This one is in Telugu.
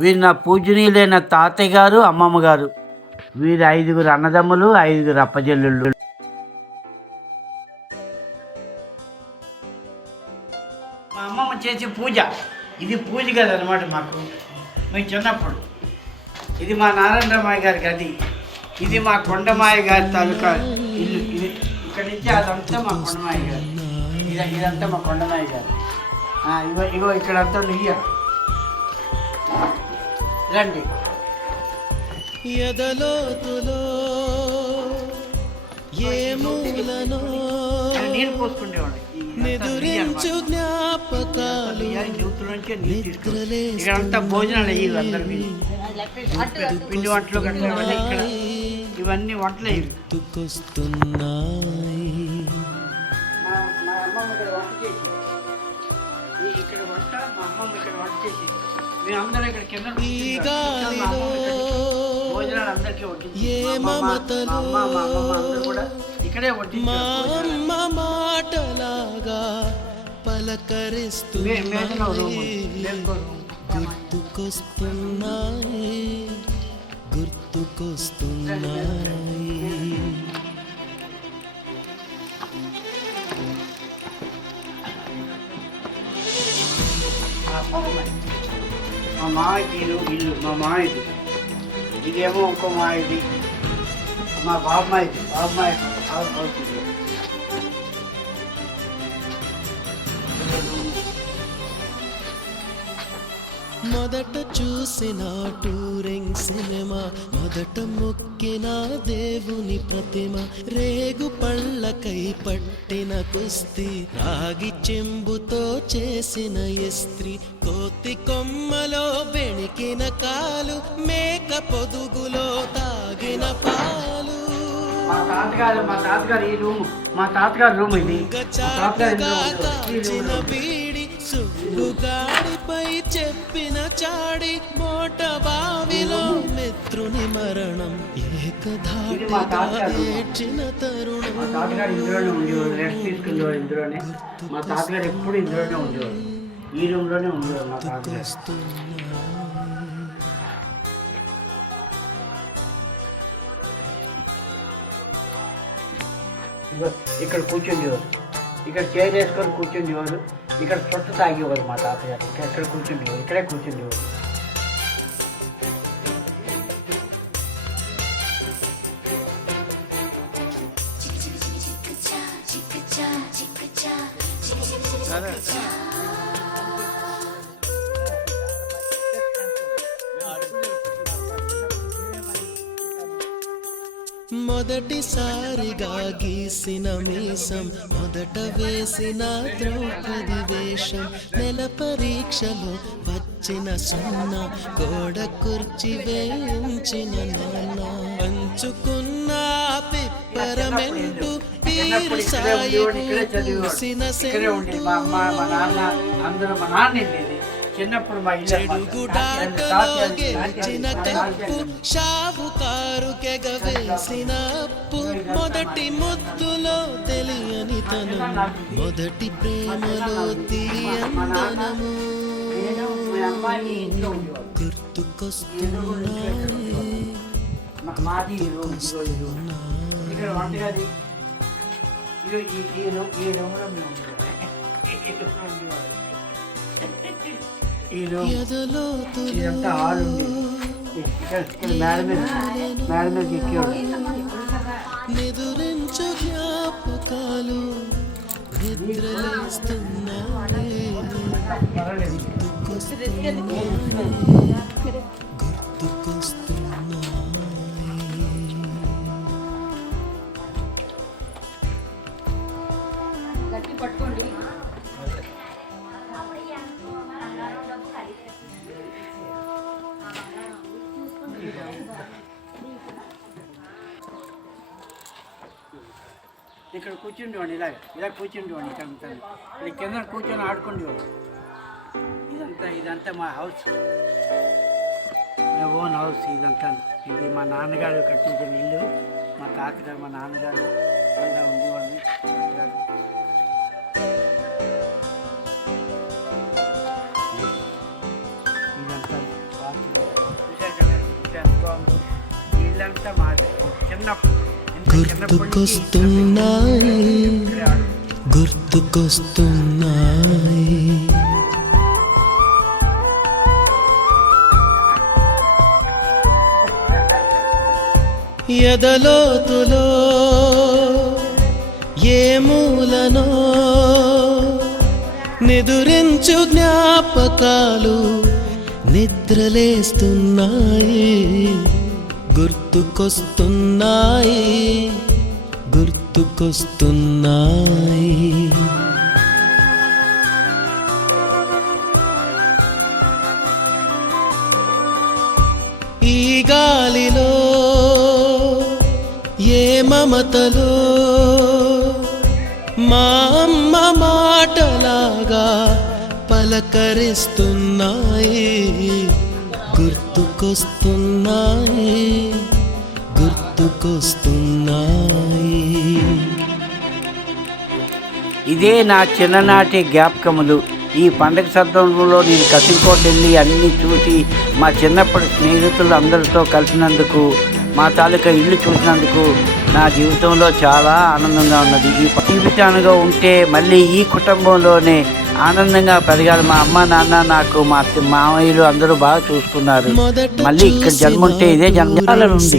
వీరు నా పూజనీయులైన తాతయ్య గారు, అమ్మమ్మ గారు. వీరు 5గురు అన్నదమ్ములు, 5గురు అప్పజల్లుళ్ళు. మా అమ్మమ్మ చేసే పూజ ఇది పూజ కదనమాట మాకు. మేము చిన్నప్పుడు ఇది మా నారాయణరామయ్య గారి గది, ఇది మా కొండమాయ గారి తాలూకా ఇల్లు. ఇది ఇక్కడి నుంచి అదంతా మా కొండమాయ గారు. ఇదంతా మా కొండమాయ గారు. ఇగో ఇక్కడంతా నెయ్య. రండి. నీరు పోసుకునేవాడు. ఇక్కడంతా భోజనాలు అయ్యి అందరికి పిండి వంటలు గట్ల ఇక్కడ ఇవన్నీ వంటలు అయ్యి. మా అమ్మమ్మ ఇక్కడ వంట చేసి ఇక్కడ వంట, మా అమ్మమ్మ ఇక్కడ వంట చేసి మేమందరం ఇక్కడ కింద భోజనాలు అందరికీ వడ్డించారు. మా అమ్మమ్మ అందరూ కూడా ఇక్కడే వడ్డించారు. మాటలాగా పలకరిస్తున్నాయి, గుర్తుకొస్తున్నాయి. మా మామయ్యది ఇల్లు, మా మామయ్యది. ఇదేమో ఇంకో మామయ్యది, మా బాబమ్మాయిది. బాబమ్మాయి అవుతుంది. మొదట చూసిన టూరింగ్ సినిమా, మొదట మొక్కిన దేవుని ప్రతిమ, రేగు పళ్ళకై పట్టిన కుస్తీ, రాగి చెంబుతో చేసిన ఇస్త్రీ, కోతి కొమ్మలో బెణికిన కాలు, మేక పొదుగులో తాగిన పాలు. మా తాతగారు ఈ రూమ్, మా తాతగారు రూమ్ ఇది. కాచిన బీడి, సుబ్బుగాడిపై చెప్పిన చాడి, మోట బావిలో మిత్రుని మరణం, ఏకధాటిగా ఏడ్చిన తరుణం. మా తాతగారు ఇందులోనే ఉండేవాడు, రెస్ట్ తీసుకునేవాడు ఇందులోనే. మా తాతగారు ఎప్పుడు ఇందులోనే ఉండేవాడు, ఈ రూమ్లోనే ఉండేవాడు మా తాతగారు. ఇక్కడ కూర్చుండేవారు, ఇక్కడ చైర్ వేసుకొని కూర్చుండేవారు, ఇక్కడ చుట్ట తాగేవారు మా తాతగారు. ఇక్కడ కూర్చుండేవారు, ఇక్కడే కూర్చుండేవారు. మొదటిసారిగా గీసిన మీసం, మొదట వేసిన ద్రౌపది వేషం, నెల పరీక్షలో వచ్చిన సున్న, గోడ కుర్చీ వేయించిన నాన్న, పంచుకున్న పిప్పరమెంటు, పీరు సాయిబు పూసిన సెంటు, చిన్నప్పుడు మా చెడుగుడాటలో గెలిచిన కప్పు, షావుకారుకెగవేసిన అప్పు, మొదటి ముద్దులో తెలియని తనం, మొదటి ప్రేమలో తీయందనము, ఇదంతా హాల్ ఉంది. ఇక్కడ మేడ మీదకి ఎక్కేవాడు. నిదురించు జ్ఞాపకాలు నిద్రలేస్తున్నాయి, గట్టి పట్టుకోండి. ఇక్కడ కూర్చుండేవాడిని, ఇలా కూర్చుండేవాడిని. ఇక్కడ కింద కూర్చొని ఆడుకుండేవాడు. ఇదంతా మా హౌస్, ఓన్ హౌస్ ఇదంతా. ఇది మా నాన్నగారు కట్టించిన ఇల్లు. మా తాతగారు, మా నాన్నగారు అంతా ఉండేవాడిని. ఇదంతా చిన్నప్పుడు గుర్తుకొస్తున్నాయి గుర్తుకొస్తున్నాయి ఎదలోతులో ఏ మూలనో నిదురించు జ్ఞాపకాలు నిద్రలేస్తున్నాయి గుర్తుకొస్తున్నాయి గుర్తుకొస్తున్నాయి ఈ గాలిలో ఏ మమతలో మా అమ్మ మాటలాగా పలకరిస్తున్నాయి గుర్తుకొస్తున్నాయి గుర్తుకొస్తున్నాయి ఇదే నా చిన్ననాటి జ్ఞాపకములు. ఈ పండగ సందర్భంలో నేను కసింకోట వెళ్ళి అన్నీ చూసి మా చిన్నప్పటి స్నేహితులు అందరితో కలిసినందుకు, మా తాలూకా ఇల్లు చూసినందుకు నా జీవితంలో చాలా ఆనందంగా ఉన్నది. ఈ జీవితానుగా ఉంటే మళ్ళీ ఈ కుటుంబంలోనే ఆనందంగా పెరగాలి. మా అమ్మ నాన్న నాకు మా మామయ్యలు అందరూ బాగా చూసుకున్నారు. మళ్ళీ ఇక్కడ జన్మ ఉంటే ఇదే జన్మాలను ఉంది.